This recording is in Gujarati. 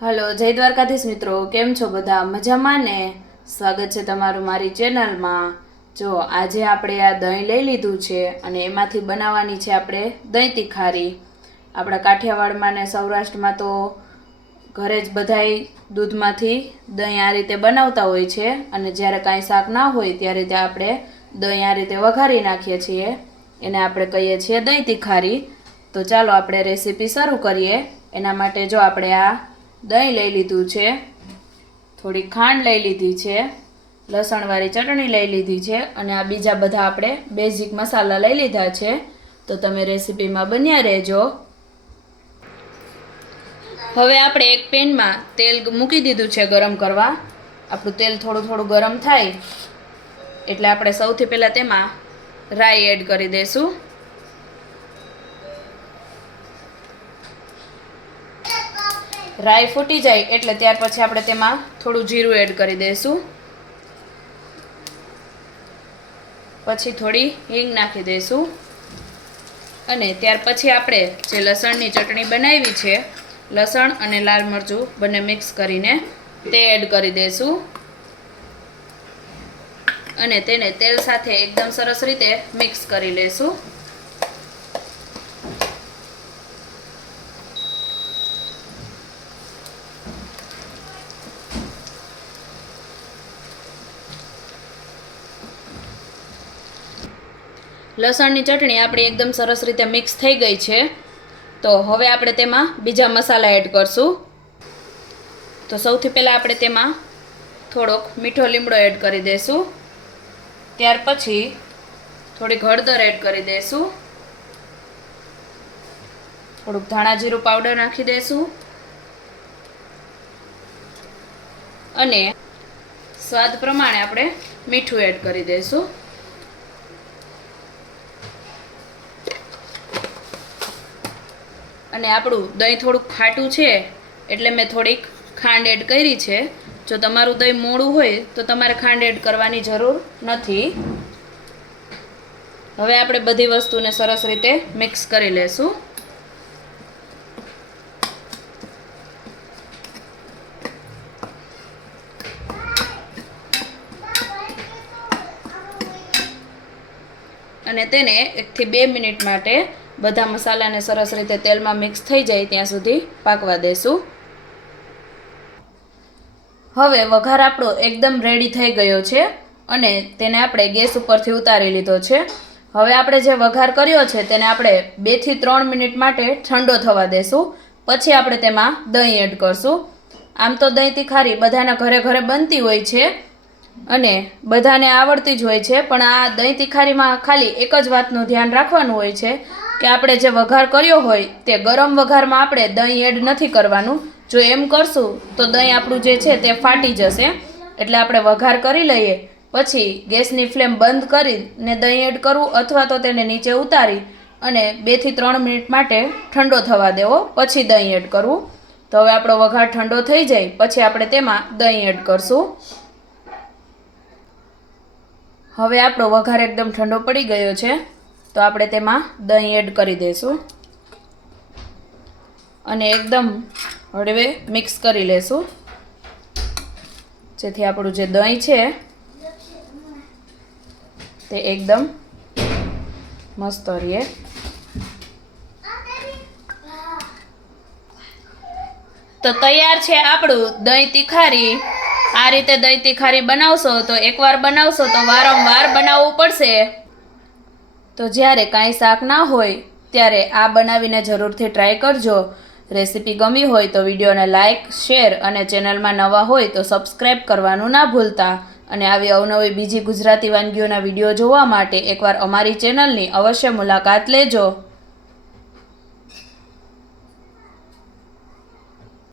હલો, જય દ્વારકાધીશ મિત્રો, કેમ છો બધા? મજામાં ને? સ્વાગત છે તમારું મારી ચેનલમાં. જો આજે આપણે આ દહીં લઈ લીધું છે અને એમાંથી બનાવવાની છે આપણે દહીં તીખારી. આપણા કાઠિયાવાડમાં ને સૌરાષ્ટ્રમાં તો ઘરે જ બધાય દૂધમાંથી દહીં આ રીતે બનાવતા હોય છે અને જ્યારે કાંઈ શાક ના હોય ત્યારે ત્યાં આપણે દહીં આ રીતે વઘારી નાખીએ છીએ. એને આપણે કહીએ છીએ દહીં તીખારી. તો ચાલો આપણે રેસીપી શરૂ કરીએ. એના માટે જો આપણે આ દહીં લઈ લીધું છે, થોડી ખાંડ લઈ લીધી છે, લસણવાળી ચટણી લઈ લીધી છે અને આ બીજા બધા આપણે બેઝિક મસાલા લઈ લીધા છે. તો તમે રેસીપીમાં બન્યા રહેજો. હવે આપણે એક પેનમાં તેલ મૂકી દીધું છે ગરમ કરવા. આપણું તેલ થોડું થોડું ગરમ થાય એટલે આપણે સૌથી પહેલાં તેમાં રાઈ એડ કરી દઈશું. રાઈ ફૂટી જાય એટલે ત્યાર પછી આપણે તેમાં થોડું જીરું એડ કરી દઈશું. પછી થોડી હિંગ નાખી દઈશું અને ત્યાર પછી આપણે જે લસણની ચટણી બનાવી છે, લસણ અને લાલ મરચું બંને મિક્સ કરીને તે એડ કરી દઈશું અને તેને તેલ સાથે એકદમ સરસ રીતે મિક્સ કરી લઈશું. લસણની ચટણી આપણી એકદમ સરસ રીતે મિક્સ થઈ ગઈ છે. તો હવે આપણે તેમાં બીજા મસાલા એડ કરશું. તો સૌથી પહેલાં આપણે તેમાં થોડોક મીઠો લીમડો એડ કરી દઈશું. ત્યાર પછી થોડીક હળદર એડ કરી દઈશું. થોડુંક ધાણા જીરું પાવડર નાખી દઈશું અને સ્વાદ પ્રમાણે આપણે મીઠું એડ કરી દઈશું. અને આપણું દહીં થોડુંક ખાટું છે એટલે મેં થોડીક ખાંડ એડ કરી છે. જો તમારું દહીં મોળું હોય તો તમારે ખાંડ એડ કરવાની જરૂર નથી. હવે આપણે બધી વસ્તુને સરસ રીતે મિક્સ કરી લેશું. અને તેને 1 થી 2 મિનિટ માટે બધા મસાલાને સરસ રીતે તેલમાં મિક્સ થઈ જાય ત્યાં સુધી પાકવા દેશું. હવે વઘાર આપણો એકદમ રેડી થઈ ગયો છે અને તેને આપણે ગેસ ઉપરથી ઉતારી લીધો છે. હવે આપણે જે વઘાર કર્યો છે તેને આપણે 2 થી 3 મિનિટ માટે ઠંડો થવા દેશું. પછી આપણે તેમાં દહીં એડ કરશું. આમ તો દહીં તીખારી બધાના ઘરે ઘરે બનતી હોય છે અને બધાને આવડતી જ હોય છે, પણ આ દહીં તીખારીમાં ખાલી એક જ વાતનું ધ્યાન રાખવાનું હોય છે કે આપણે જે વઘાર કર્યો હોય તે ગરમ વઘારમાં આપણે દહીં એડ નથી કરવાનું. જો એમ કરશું તો દહીં આપણું જે છે તે ફાટી જશે. એટલે આપણે વઘાર કરી લઈએ પછી ગેસની ફ્લેમ બંધ કરીને દહીં એડ કરવું અથવા તો તેને નીચે ઉતારી અને 2 થી 3 મિનિટ માટે ઠંડો થવા દેવો, પછી દહીં એડ કરવું. તો હવે આપણો વઘાર ઠંડો થઈ જાય પછી આપણે તેમાં દહીં એડ કરશું. હવે આપણો વઘાર એકદમ ઠંડો પડી ગયો છે તો આપણે તેમાં દહીં એડ કરી દઈશું અને એકદમ હળવે મિક્સ કરી લેશું જેથી આપણું જે દહીં છે તે એકદમ મસ્ત રહે. તો તૈયાર છે આપણું દહીં તીખારી. આ રીતે દહીં તીખારી બનાવશો તો એકવાર બનાવશો તો વારંવાર બનાવવું પડશે. તો જ્યારે કાંઈ શાક ના હોય ત્યારે આ બનાવીને જરૂરથી ટ્રાય કરજો. રેસીપી ગમી હોય તો વિડીયોને લાઇક, શેર અને ચેનલમાં નવા હોય તો સબસ્ક્રાઈબ કરવાનું ના ભૂલતા. અને આવી અવનવી બીજી ગુજરાતી વાનગીઓના વિડીયો જોવા માટે એકવાર અમારી ચેનલની અવશ્ય મુલાકાત લેજો.